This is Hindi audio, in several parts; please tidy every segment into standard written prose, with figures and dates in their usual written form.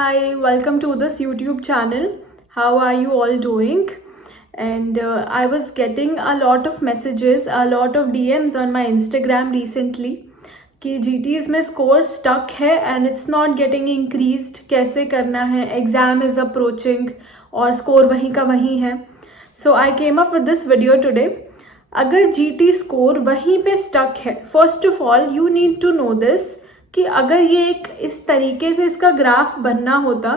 Hi, welcome to this YouTube channel. How are you all doing? And I was getting a lot of messages, a lot of DMs on my Instagram recently कि GTs में score stuck है and it's not getting increased. कैसे करना है? Exam is approaching और score वहीं का वहीं है. So I came up with this video today. अगर GT score वहीं पे stuck है, first of all you need to know this कि अगर ये एक इस तरीके से इसका ग्राफ बनना होता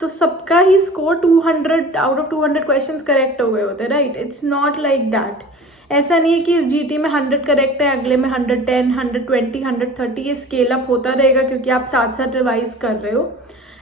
तो सबका ही score 200 out of 200 questions correct हो गए होते, right? It's not like that. ऐसा नहीं है कि इस जीटी में 100 करेक्ट है, अगले में 110, 120, 130. ये स्केल अप होता रहेगा क्योंकि आप साथ साथ रिवाइज कर रहे हो.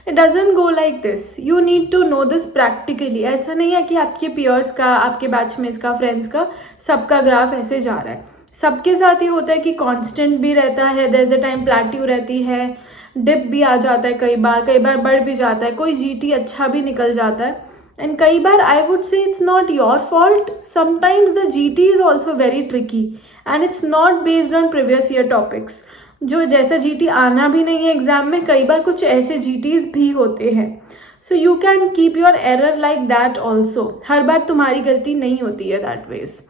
It doesn't go like this. You need to know this practically. ऐसा नहीं है कि आपके पियर्स का, आपके बैचमेट्स का, फ्रेंड्स का सबका ग्राफ ऐसे जा रहा है. सबके साथ ये होता है कि कांस्टेंट भी रहता है, there is a time plateau रहती है, डिप भी आ जाता है, कई बार बढ़ भी जाता है, कोई जीटी अच्छा भी निकल जाता है. एंड कई बार I would say it's not your fault. Sometimes the GT is also very tricky and it's not based on previous year topics. जो जैसा जीटी आना भी नहीं है एग्जाम में, कई बार कुछ ऐसे जीटीज भी होते हैं. So you can keep your error like that also. हर बार तुम्हारी गलती नहीं होती है दैट वेज.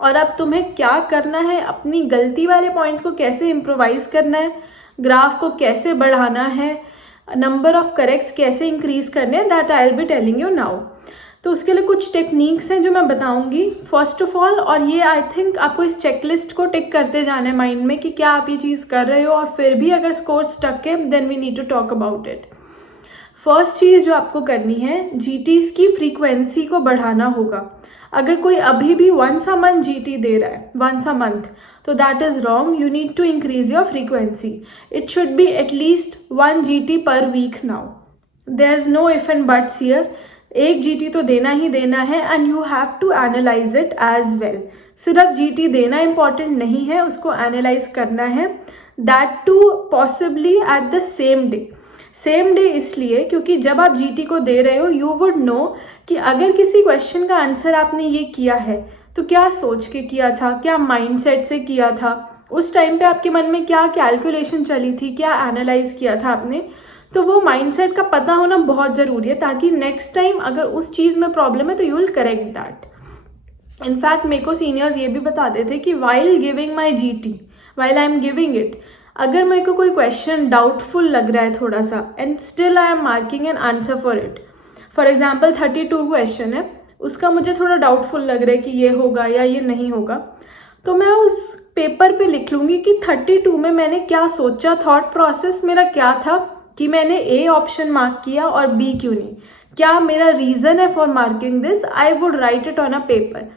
और अब तुम्हें क्या करना है, अपनी गलती वाले पॉइंट्स को कैसे इम्प्रोवाइज करना है, ग्राफ को कैसे बढ़ाना है, नंबर ऑफ करेक्ट्स कैसे इंक्रीज करने हैं, that I will be telling you now. तो उसके लिए कुछ टेक्निक्स हैं जो मैं बताऊंगी फर्स्ट ऑफ ऑल. और ये आई थिंक आपको इस चेकलिस्ट को टिक करते जाना है माइंड में कि क्या आप ये चीज़ कर रहे हो, और फिर भी अगर स्कोर स्टक है then we need to talk about it. First चीज़ जो आपको करनी है, जीटीज की फ्रीक्वेंसी को बढ़ाना होगा. अगर कोई अभी भी वंस अ मंथ जीटी दे रहा है, वंस अ मंथ, तो that is wrong. You need to increase your frequency. It should be at least 1 GT per week now. There is no if and buts here. एक जीटी तो देना ही देना है and you have to analyse it as well. सिर्फ जीटी देना इंपॉर्टेंट नहीं है, उसको एनालाइज करना है. That too possibly at the same day. Same day इसलिए क्योंकि जब आप जीटी को दे रहे हो यू वुड नो कि अगर किसी क्वेश्चन का आंसर आपने ये किया है तो क्या सोच के किया था, क्या माइंडसेट से किया था, उस टाइम पे आपके मन में क्या कैलकुलेशन चली थी, क्या एनालाइज किया था आपने. तो वो माइंडसेट का पता होना बहुत ज़रूरी है ताकि नेक्स्ट टाइम अगर उस चीज़ में प्रॉब्लम है तो you will correct that. In fact मेरे को सीनियर्स ये भी बताते थे कि while giving my GT, while I am giving it, अगर मेरे को कोई क्वेश्चन डाउटफुल लग रहा है थोड़ा सा and still I am marking an answer for it. For example 32 question है, उसका मुझे थोड़ा डाउटफुल लग रहा है कि ये होगा या ये नहीं होगा, तो मैं उस पेपर पे लिख लूँगी कि 32 में मैंने क्या सोचा, थॉट प्रोसेस मेरा क्या था कि मैंने ए ऑप्शन मार्क किया और बी क्यों नहीं, क्या मेरा रीज़न है for marking this. I would write it on a paper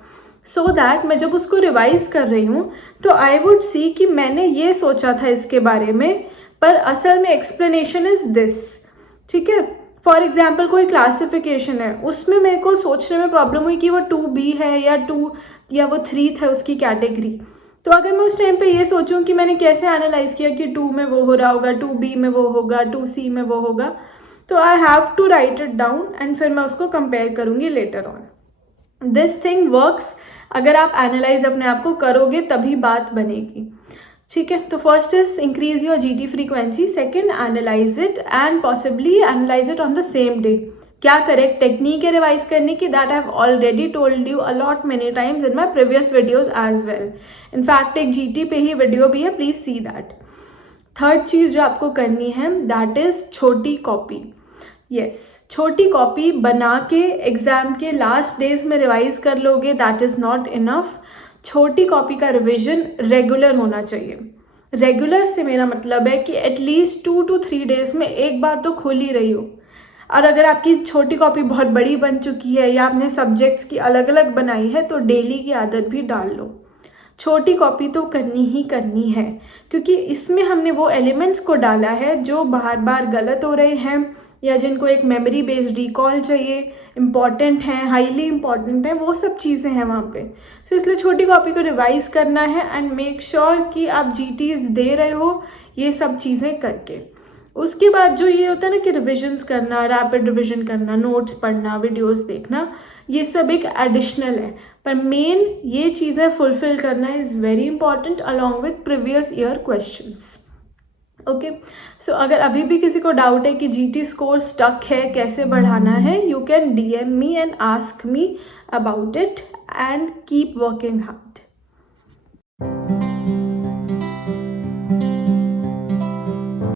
so that मैं जब उसको रिवाइज कर रही हूँ तो आई वुड सी कि मैंने ये सोचा था इसके बारे में, पर असल में एक्सप्लेनेशन इज दिस. ठीक है. फॉर एग्जाम्पल कोई क्लासिफिकेशन है, उसमें मेरे को सोचने में प्रॉब्लम हुई कि वो 2B है या 2 या वो 3 था उसकी कैटेगरी. तो अगर मैं उस टाइम पे ये सोचूं कि मैंने कैसे एनालाइज किया कि 2 में वो हो रहा होगा, 2B में वो होगा, 2C में वो होगा, तो I have to write it down and फिर मैं उसको कंपेयर करूँगी later on. This thing works. अगर आप एनालाइज अपने आप को करोगे तभी बात बनेगी. ठीक है. तो first is increase your GT frequency. Second, analyse it and possibly analyse it on the same day. क्या करेक्ट टेक्निक है रिवाइज करने की, that I have already told you a lot many times in my previous videos as well. In fact एक जीटी पे ही वीडियो भी है, प्लीज सी दैट. थर्ड चीज़ जो आपको करनी है दैट इज छोटी कॉपी. यस, छोटी कॉपी बना के एग्जाम के लास्ट डेज में रिवाइज कर लोगे, दैट इज़ नॉट इनफ. छोटी कॉपी का रिविजन रेगुलर होना चाहिए. रेगुलर से मेरा मतलब है कि एटलीस्ट 2 to 3 डेज में एक बार तो खुल ही रही हो. और अगर आपकी छोटी कॉपी बहुत बड़ी बन चुकी है या आपने सब्जेक्ट्स की अलग अलग बनाई है तो डेली की आदत भी डाल लो. छोटी कॉपी तो करनी ही करनी है क्योंकि इसमें हमने वो एलिमेंट्स को डाला है जो बार बार गलत हो रहे हैं या जिनको एक मेमोरी बेस्ड रिकॉल चाहिए, इम्पॉर्टेंट हैं, हाईली इम्पॉर्टेंट हैं, वो सब चीज़ें हैं वहाँ पे. सो इसलिए छोटी कॉपी को रिवाइज करना है एंड मेक श्योर कि आप जीटीज़ दे रहे हो ये सब चीज़ें करके. उसके बाद जो ये होता है ना कि रिविजन्स करना, रैपिड रिविजन करना, नोट्स पढ़ना, वीडियोस देखना, ये सब एक एडिशनल है, पर मेन ये चीज़ें फुलफिल करना is very important along with previous year questions. Okay. So अगर अभी भी किसी को डाउट है कि GT स्कोर स्टक है, कैसे बढ़ाना है, you can DM me and ask me about it and keep working hard.